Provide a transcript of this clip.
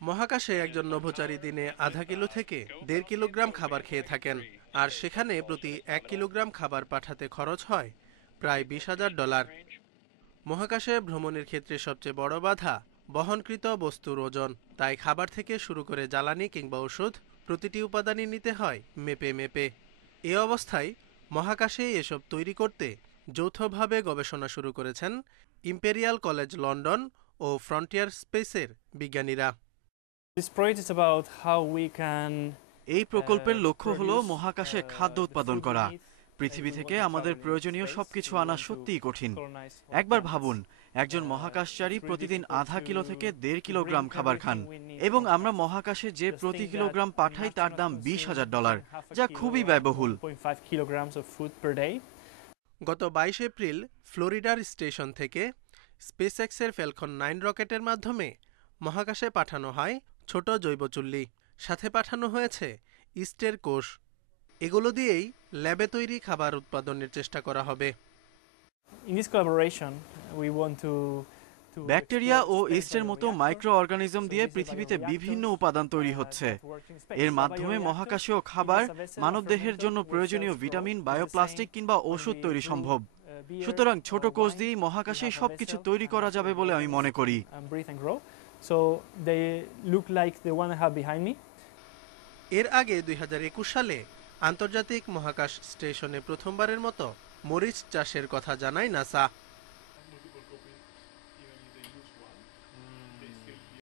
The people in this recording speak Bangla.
মহাকাশে একজন নভোচারী দিনে আধা কিলো থেকে 1.5 কিলোগ্রাম খাবার খেয়ে থাকেন, আর সেখানে প্রতি 1 কিলোগ্রাম খাবার পাঠাতে খরচ হয় প্রায় $20,000। মহাকাশে ভ্রমণের ক্ষেত্রে সবচেয়ে বড় বাধা বহনকৃত বস্তুর ওজন। তাই খাবার থেকে শুরু করে জ্বালানি কিংবা ওষুধ প্রতিটি উপাদানই নিতে হয় মেপে মেপে। এ অবস্থায় মহাকাশে এসব তৈরি করতে যৌথভাবে গবেষণা শুরু করেছেন ইম্পেরিয়াল কলেজ লন্ডন ও ফ্রন্টিয়ার স্পেসের বিজ্ঞানীরা। এই প্রকল্পের লক্ষ্য হলো মহাকাশে খাদ্য উৎপাদন করা। পৃথিবী থেকে আমাদের প্রয়োজনীয় সবকিছু আনা সত্যিই কঠিন। একবার ভাবুন, একজন মহাকাশচারী প্রতিদিন আধা কিলো থেকে 1.5 কিলোগ্রাম খাবার খান, এবং আমরা মহাকাশে যে প্রতি কিলোগ্রাম পাঠাই তার দাম $20,000, যা খুবই ব্যয়বহুল। গত 22 এপ্রিল ফ্লোরিডার স্টেশন থেকে স্পেসএক্সের ফ্যালকন 9 রকেটের মাধ্যমে মহাকাশে পাঠানো হয় ছোট জৈব চুল্লি। সাথে পাঠানো হয়েছে ইস্টের কোষ। এগুলো দিয়েই ল্যাবে তৈরি খাবার উৎপাদনের চেষ্টা করা হবে। ব্যাকটেরিয়া ও ইস্টের মতো মাইক্রো অর্গানিজম দিয়ে পৃথিবীতে বিভিন্ন উপাদান তৈরি হচ্ছে। এর মাধ্যমে মহাকাশীয় খাবার, মানবদেহের জন্য প্রয়োজনীয় ভিটামিন, বায়োপ্লাস্টিক কিংবা ওষুধ তৈরি সম্ভব। সুতরাং ছোট কোষ দিয়েই মহাকাশেই সবকিছু তৈরি করা যাবে বলে আমি মনে করি। এর আগে 2021 সালে আন্তর্জাতিক মহাকাশ স্টেশনে প্রথমবারের মতো মরিচ চাষের কথা জানায় নাসা।